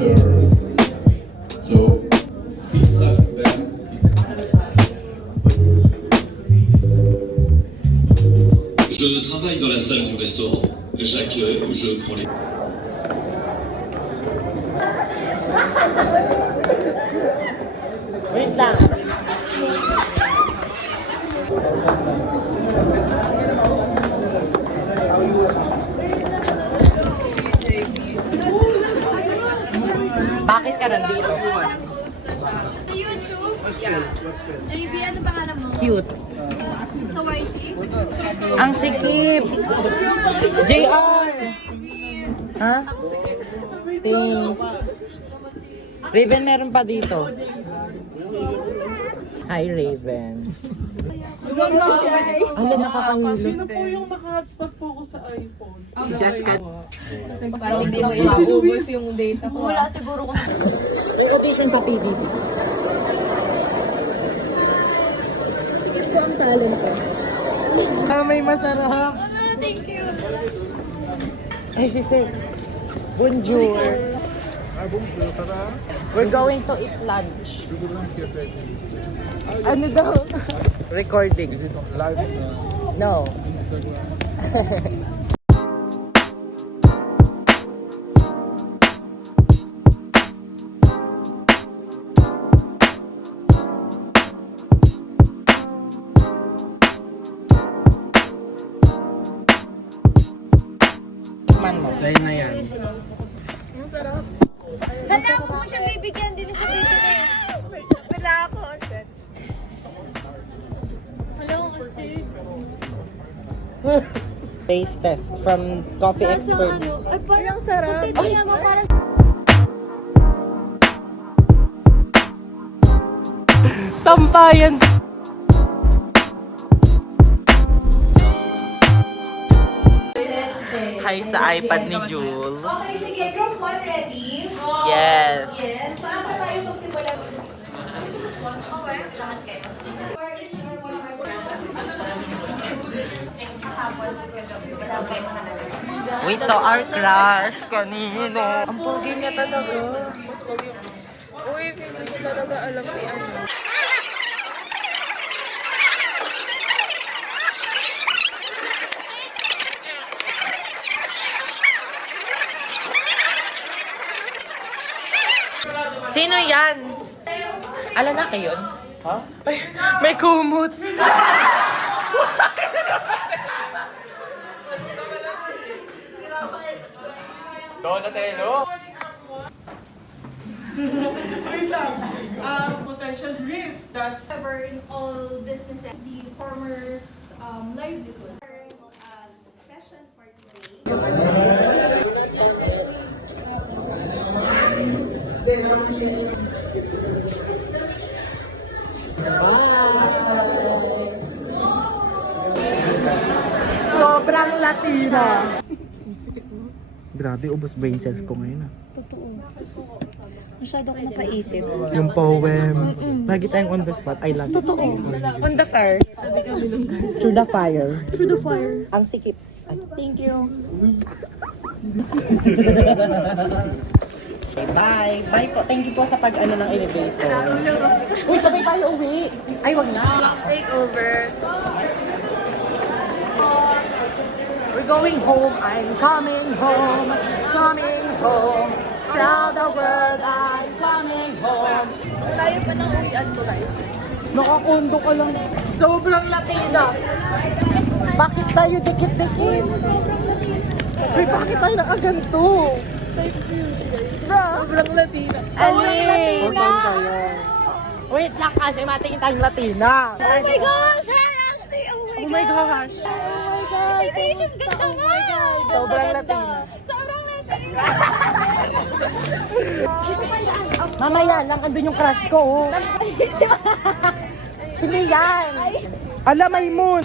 servers. So, pizza, then Je travaille dans la salle du restaurant. J'accueille, je prends les... Wait lang. Bakit ka nandito? Sa YouTube? Yeah. JB, ano pangalan mo? Cute. Sa YT? Ang sikip! JR! Ha? Thanks. Raven, meron pa dito. Hi, Raven. Ala, nakakahulog. Sino po yung naka-hotspot po ko sa iPhone? Jessica. Parang hindi mo iubos yung data ko. Wala siguro kung... Quotation sa PDP. Sige po ang talent ko. May masarap. Thank you. Ay, si Sir. Bonjour. We're going to eat lunch. Ano daw? Recording. Is it live? No. Man mo. Sa'yo na yan. Kala mo mo siya bibigyan, din siya bibigyan. Wala ako. Hello, Steve. Taste test from Coffee Experts. Ay, parang sarap. Tingnan mo, parang... Sampayan. Hi sa iPad ni Jules. Okay, sige. Group 1 ready? Yes. Yes. Paano tayo magsimula? Okay, lahat kayo. Or is or one of our Kahapon, wala pa yung mga nag- We saw our crush kanina. Ang pogi niya talaga. Mas wag yung... Uy, feeling ko talaga alam ni ano. Sino yan? Alalaki yun? Ha? May kumot. Donatello? Wait lang. Potential risk that However, in all businesses, the farmers' livelihood. Session for today. Sobrang Latina. Grabe, ubos brain cells ko ngayon ah. Totoo. Masyado ko napaisip. Yung poem. Lagi tayong on the spot. I love it. Totoo. On the fire. Through the fire. Through the fire. Ang sikip. Ay. Thank you. Okay, bye. Bye po. Thank you po sa pag-ano ng elevator. Uy, sabay tayo uwi. Ay, wag na. Take over. We're going home. I'm coming home. Coming home. Tell the world I'm coming home. Layo pa ng uwian ko, guys. Nakakondo ka lang. Sobrang Latina. Bakit tayo dikit-dikit? Uy, bakit tayo nakaganto? Sobrang Latina. Alin? Wait lang kasi matingin tayong Latina. Oh my gosh! Ashley! Oh my Oh my gosh. God! Si Rachel, ganda nga! Sobrang Latina. Sobrang Latina! Mamaya lang, andun yung crush ko. Oh. Hindi yan. Alam, Maymun.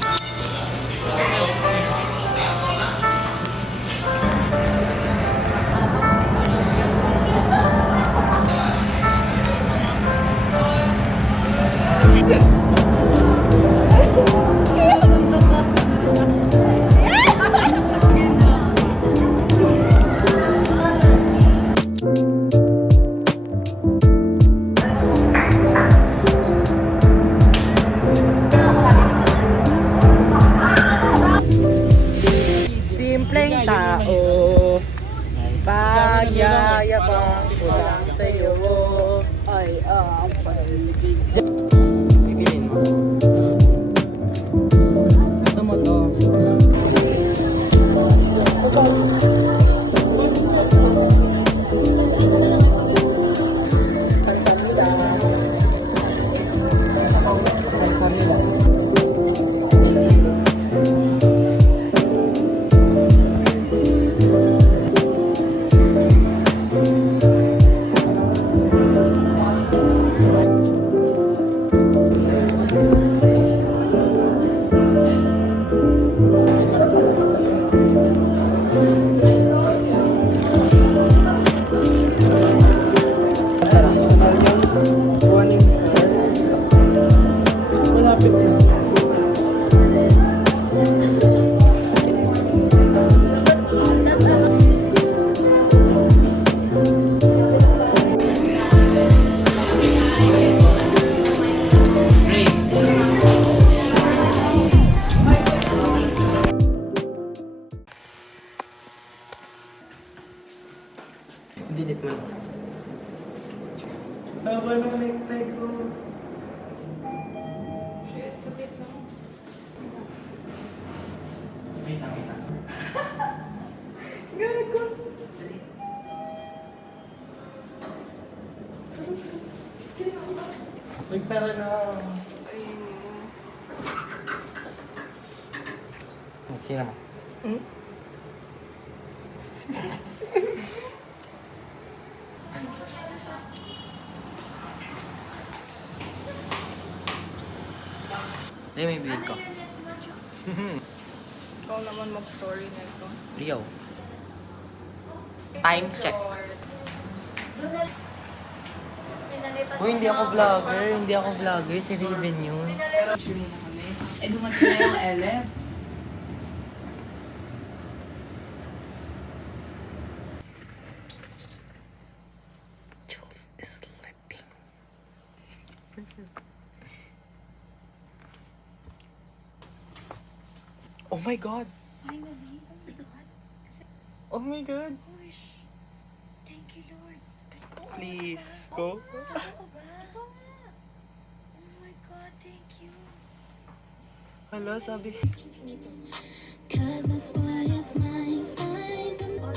Nagsara na. Sino mo? Hindi, may bid ko. Ikaw naman mag-story na ito. Rio. Time check. Uy, hindi ako vlogger. Hindi ako vlogger. Si Raven yun. Eh, dumating na yung LF. Jules is sleeping. Oh my god. Finally. Oh my God. Oh my god. Gosh. Thank you, Lord. Please, go. Ito nga. Oh my God, thank you. Hala, sabi. Cause the fire's mine, eyes and God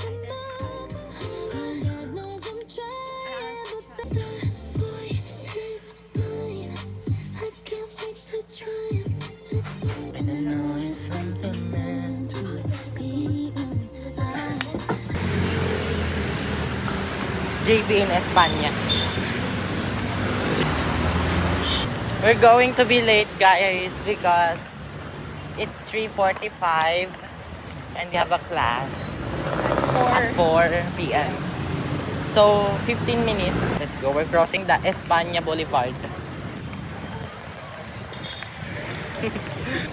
knows I'm trying, but the boy is mine. I can't wait to try him. And I know it's something meant to Be JB in Espanya. We're going to be late, guys, because it's 3:45 and we have a class at 4 p.m. So, 15 minutes. Let's go. We're crossing the Espanya Boulevard.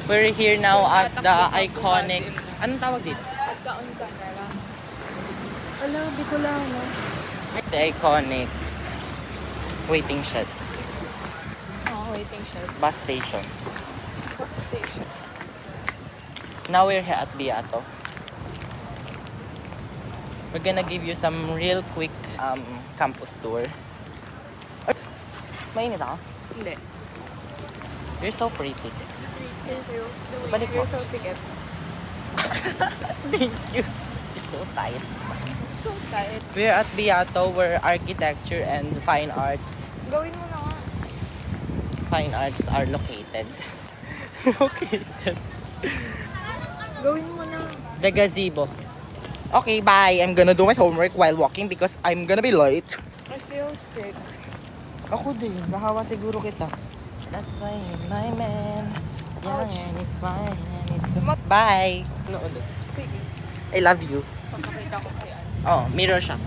We're here now at the iconic... Anong tawag dito? Pagkaon ka na lang. Ala, di ko lang, no? The iconic waiting shed. Waiting shed. Bus station. Bus station. Now we're here at Beato. We're gonna give you some real quick campus tour. Ay! Mainit ako? Hindi. You're so pretty. Thank you. Balik mo. You're so sikat. Thank you. You're so tight. I'm so tired. We're at Beato where architecture and fine arts Gawin mo na nga. are located. Located. Gawin mo na. The gazebo. Okay, bye. I'm gonna do my homework while walking because I'm gonna be late. I feel sick. Ako din. Nahawa siguro kita. That's why you're my man. Ouch. Yeah, and it's fine. And it's bye. No, ulit. Sige. I love you. Papakita ko kay Ann. Oh, mirror siya.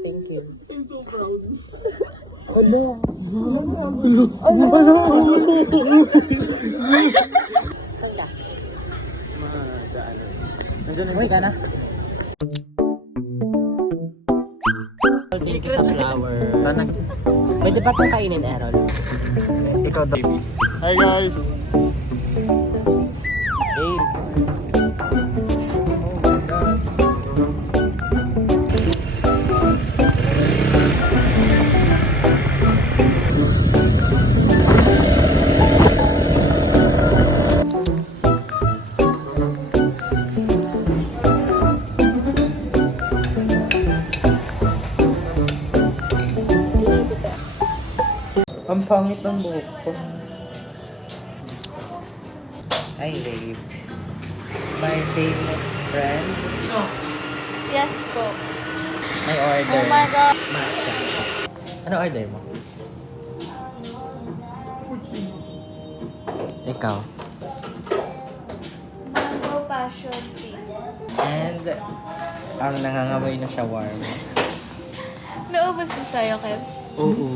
Thank you. I'm so proud. Saan ka? Uy, ka na? Thank you sa flower. Sana. Pwede pa itong kainin, Aaron? Ikaw daw. Hi guys! Hey! Ang pangit ng buhok ko. Hi, babe. My famous friend. Yes po. My order. Oh my God. Matcha. Ano order mo? Ikaw. Mango passion tea. And ang nangangamoy na shawarma. Naubos mo sa'yo, Kebs? Oo.